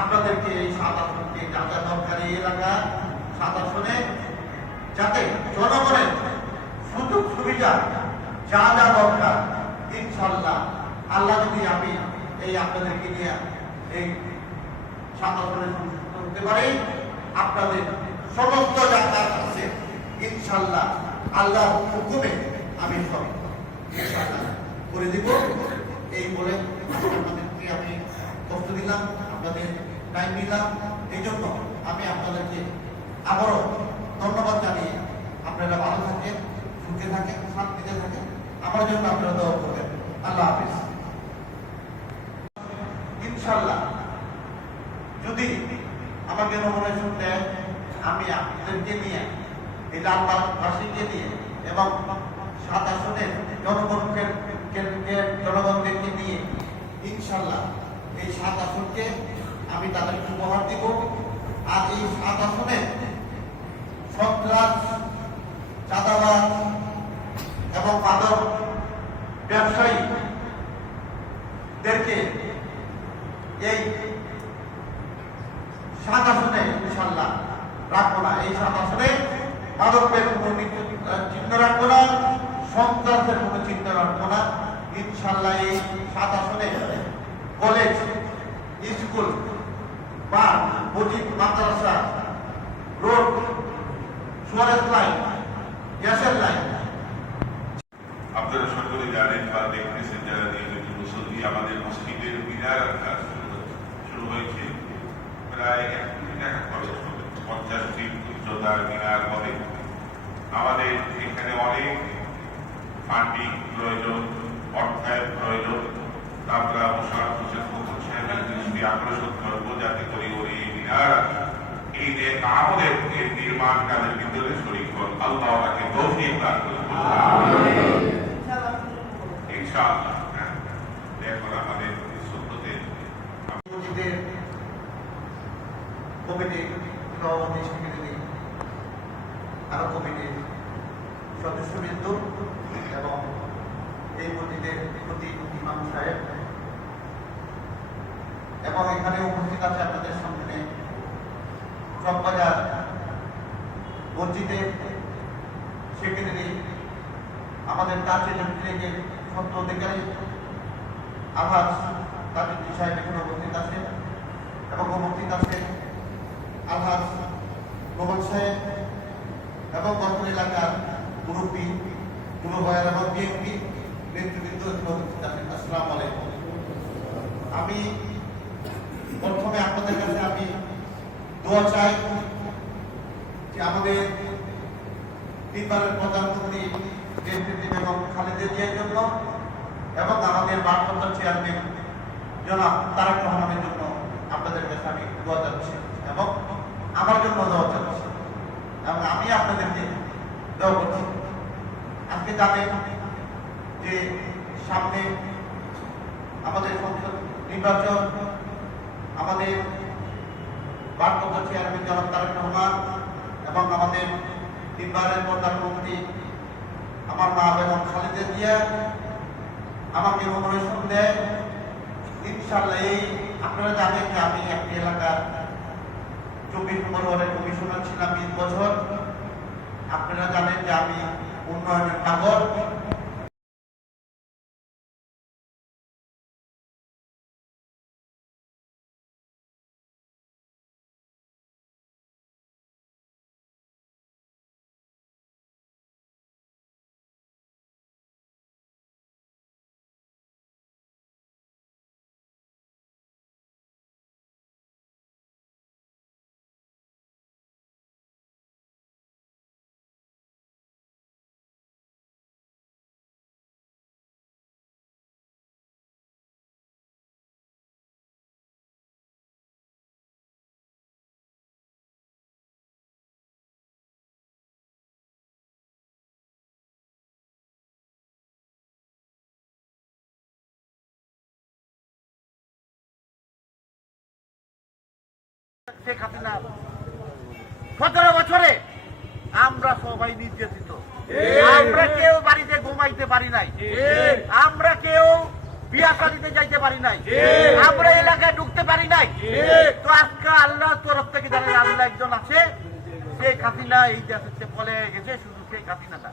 আপনাদেরকে এই সাত আসনকে যা যা দরকার এলাকা সাত আসনে যাতে জনগণের সুযোগ সুবিধা যা যা দরকার, ইনশাল্লাহ। আল্লাহ যদি আমি এই আপনাদেরকে নিয়ে এই আসনে সংযুক্ত হতে পারি, আপনাদের সমস্ত যা কাজ আছে, ইনশাল্লাহ। আল্লাহ হুকুমে আমি সব ইনশাল্লাহ করে দিব। এই বলে আপনাদেরকে আমি কষ্ট দিলাম আপনাদের টাইম দিলাম এই জন্য আমি আপনাদেরকে আবারও ধন্যবাদ জানিয়ে আপনারা ভালো থাকেন, সুখে থাকেন, শান্তিতে থাকেন। আমার জন্য আপনারা দোয়া করবেন। আল্লাহ হাফিজ। ইনশাল্লাহ যদি আমাকে নমিনেশন দেয় আমি আপনাদেরকে নিয়ে, এই লালবাসীকে নিয়ে এবং সাত আসনের জনগণকে জনগণদেরকে নিয়ে ইনশাল্লাহ এই সাত আসনকে আমি তাদেরকে উপহার দিব। আর এই আসনে সন্ত্রাস, চাঁদাবাজ এবং মাদক ব্যবসায়ীদেরকে এই সাত আসনে ইনশাল্লাহ রাখব না। এই সাত আসনে মাদকের কোনো চিহ্ন রাখব না, সন্ত্রাসের কোনো চিহ্ন রাখব না। ইনশাল্লাহ এই সাত আসনে কলেজ স্কুল বা মসজিদ মাদ্রাসা, রোড সুয়ারেজ লাইন গ্যাসের লাইন আপনারা সকলে জানেন বা দেখতেছেন যারা নিয়মিত মুসল্লি আমাদের মসজিদের কাজ শুরু হয়েছে। প্রায় এক টাকা খরচ হবে। পঞ্চাশ ফিট উচ্চতার মিনার হবে। আমাদের এখানে অনেক ফান্ডিং প্রয়োজন, অর্থায়ন প্রয়োজন। আমরা মোশারফ হোসেন খোকন সাহেবের দৃষ্টি আকর্ষণ করব যাতে করে ওই এই আমাদের নির্মাণ কাজের ভিতরে শরীর হন আল্লাহ তাকে তৌফিক দান করুন এবং এই মসজিদের প্রতি ইমাম সাহেব এবং এখানে উপস্থিত আছে আপনাদের সামনে চকবাজার মসজিদের সেক্রেটারি আমাদের কাছে লেগে সত্য অধিকারী আভাস তাদের সাহেব এখানে উপস্থিত আছে এবং উপস্থিত আছে আভাস মোহন সাহেব এবং গত এলাকার মুরব্বী যুব ভাইয়ার এবং বিএনপি নেতৃবৃন্দ উপস্থিত আছেন। আসসালামু আলাইকুম। আমি প্রথমে আপনাদের কাছে আমি দোয়া চাই যে আমাদের তিনবারের প্রধানমন্ত্রী দেশনীতি বেগম খালেদা জিয়ার জন্য এবং আমাদের ভারপ্রাপ্ত চেয়ারম্যান জনাব তারেক রহমানের জন্য আপনাদের কাছে আমি দোয়া চাচ্ছি এবং আমার জন্য দোয়া চাচ্ছি এবং আমি আপনাদেরকে দোয়া করছি। আজকে জানেন যে সামনে আমাদের সংসদ নির্বাচন, আমাদের ভারপ্রাপ্ত চেয়ারম্যান জনাব তারেক রহমান এবং আমাদের তিনবারের প্রধানমন্ত্রী আমার মা বেগম খালেদা জিয়া আমাকে নমিনেশন দেয়। ইনশাল্লাহ এই, আপনারা জানেন যে আমি একটি এলাকার চব্বিশ নম্বর ওয়ার্ডের কমিশনার ছিলাম বিশ বছর। আপনারা জানেন যে আমি উন্নয়নের নাগর শেখ হাসিনা। সতেরো বছরে আমরা সবাই নির্যাতিত। আমরা কেউ বাড়িতে ঘুমাইতে পারি নাই। আমরা কেউ বিয়া যাইতে পারি নাই। আমরা এলাকায় ঢুকতে পারি নাই। তো আজকে আল্লাহ তরফ থেকে জানেন আল্লাহ একজন আছে শেখ হাসিনা এই বলে গেছে শুধু শেখ হাসিনাটা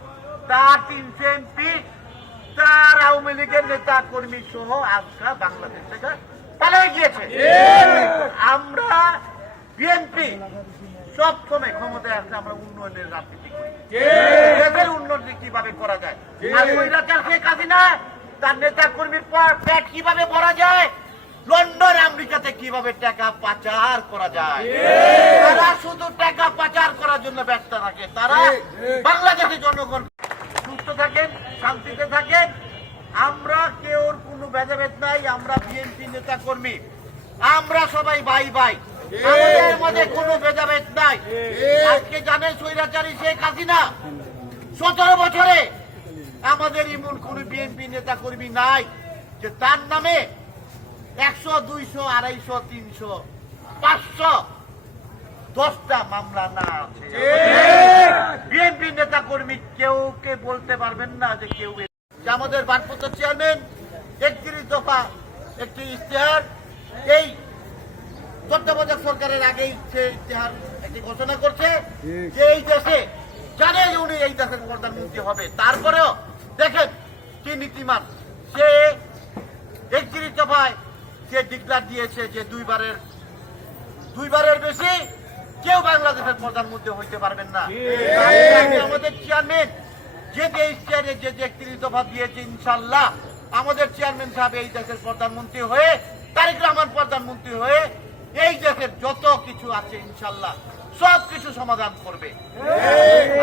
তার তিনশো এমপি তার আওয়ামী লীগের নেতা কর্মী সহ আজকে বাংলাদেশ থেকে পালিয়ে গিয়েছে। আমরা বিএনপি সব সময় ক্ষমতায় আছে আমরা উন্নয়নের রাজনীতি করি। দেশের উন্নতি কীভাবে করা যায়? আর শেখ হাসিনা তার নেতা কর্মীর পেট কীভাবে ভরা যায়? লন্ডন আমেরিকাতে কীভাবে টাকা পাচার করা যায়? তারা শুধু টাকা পাচার করার জন্য ব্যস্ত থাকে তারা বাংলাদেশের জনগণ সুস্থ থাকেন শান্তিতে থাকেন। আমরা কেউর কোনো ভেদাভেদ নাই আমরা বিএনপি নেতা কর্মী। আমরা সবাই ভাই ভাই আমাদের মধ্যে কোনো ভেদাভেদ নাই। আজকে জানেন স্বৈরাচারী শেখ হাসিনা। সতেরো বছরে আমাদের এমন কোন বিএনপি নেতা কর্মী নাই যে তার নামে একশো, দুইশো, আড়াইশো, তিনশো, পাঁচশো, দশটা মামলা না আছে। বিএনপি নেতা কর্মী কেউ কে বলতে পারবেন না যে কেউ যে আমাদের ভারপ্রাপ্ত চেয়ারম্যান একত্রিশ দফা একটি ইশতেহার, এই তত্ত্বাবধায়ক সরকারের আগেই সে ইশতেহার একটি ঘোষণা করছে যে এই দেশে জানে উনি এই দেশের প্রধানমন্ত্রী হবে। তারপরেও দেখেন কি নীতিমান সে একত্রিশ দফায় সে ডিক্লার দিয়েছে যে দুইবারের দুইবারের বেশি কেউ বাংলাদেশের প্রধানমন্ত্রী হইতে পারবেন না। আমাদের চেয়ারম্যান যে ইশতেহারে যে যে একত্রিশ দফা দিয়েছে ইনশাল্লাহ আমাদের চেয়ারম্যান সাহেব এই দেশের প্রধানমন্ত্রী হয়ে তারেক রহমান প্রধানমন্ত্রী হয়ে এই দেশের যত কিছু আছে ইনশাল্লাহ সব কিছু সমাধান করবে।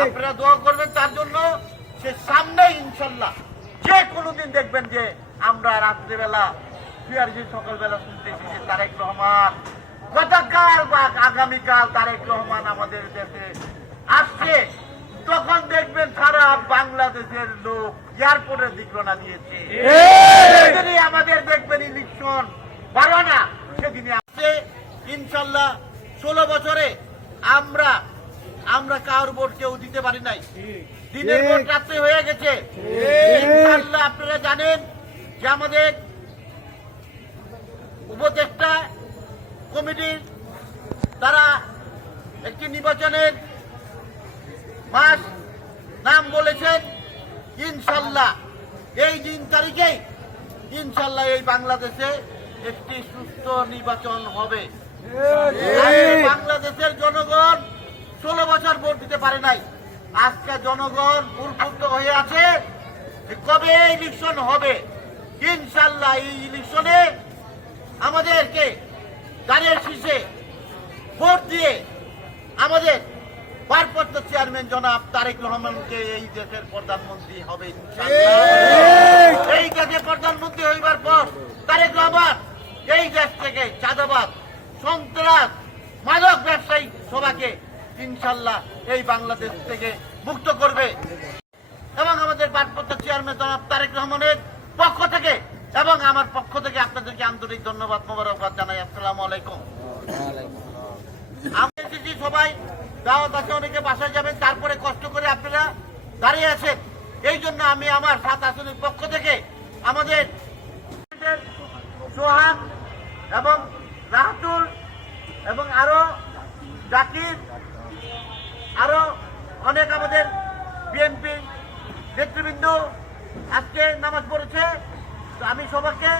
আপনারা দোয়া করবেন তার জন্য সে সামনে ইনশাল্লাহ যে কোনোদিন দেখবেন যে আমরা রাত্রিবেলা পিআরজি সকালবেলা শুনতেছি যে তারেক রহমান। গতকাল বা আগামীকাল তারেক রহমান আমাদের দেশে আসছে। তখন দেখবেন সারা বাংলাদেশের লোক এয়ারপোর্টের দিক রওনা দিয়েছে আমাদের দেখবেন ইলেকশন বারো না ইনশাল্লাহ ষোলো বছরে আমরা আমরা কার ভোট কেউ দিতে পারি নাই। দিনের ভোট রাত্রে হয়ে গেছে। ইনশাল্লাহ আপনারা জানেন যে আমাদের উপদেষ্টা কমিটির তারা একটি নির্বাচনের মাস নাম বলেছেন ইনশাল্লাহ। এই দিন তারিখেই ইনশাল্লাহ এই বাংলাদেশে একটি সুস্থ নির্বাচন হবে। বাংলাদেশের জনগণ ষোলো বছর ভোট দিতে পারে নাই আজকে জনগণ উদ্বুদ্ধ হয়ে আছে কবে ইলেকশন হবে ইনশাল্লাহ এই ইলেকশনে আমাদেরকে গাড়ির শীষে ভোট দিয়ে আমাদের ভারপ্রাপ্ত চেয়ারম্যান জনাব তারেক রহমানকে এই দেশের প্রধানমন্ত্রী হবে। এই দেশে প্রধানমন্ত্রী হইবার পর তারেক রহমান এই দেশ থেকে চাঁদাবাদ সন্ত্রাস, মাদক ব্যবসায়ী সবাকে ইনশাল্লাহ এই বাংলাদেশ থেকে মুক্ত করবে। এবং আমাদের ভারপ্রাপ্ত চেয়ারম্যান জনাব তারেক রহমানের পক্ষ থেকে এবং আমার পক্ষ থেকে আপনাদেরকে আন্তরিক ধন্যবাদ, মোবারকবাদ জানাই। আসসালামু আলাইকুম। আমি সবাই, দাওয়াত আছে, অনেকে বাসায় যাবেন, তারপরে কষ্ট করে আপনারা দাঁড়িয়ে আছেন। এই জন্য আমি আমার সাত আসনের পক্ষ থেকে আমাদের সোহান এবং রাহাতুল এবং আরও জাকির, আরও অনেক আমাদের বিএনপি নেতৃবৃন্দ আজকে নামাজ পড়েছে। তো আমি সবাইকে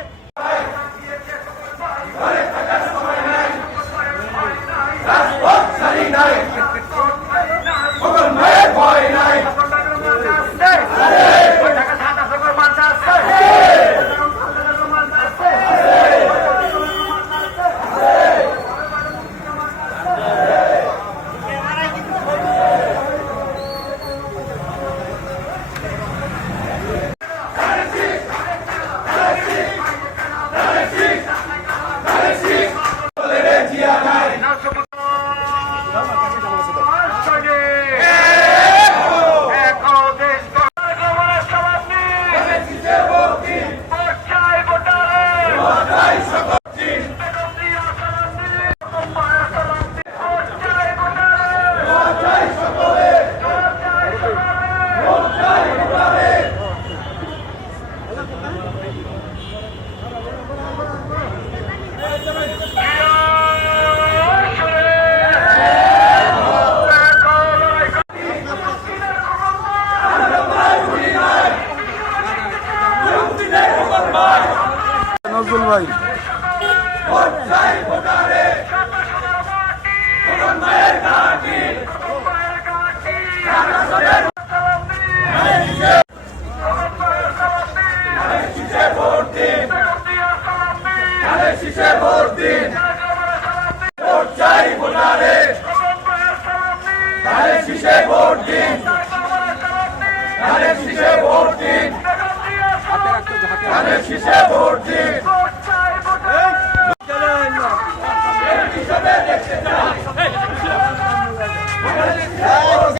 সবাই শিশে ভোট দিন শিশে ভোট দিন শিশে ভোট দিন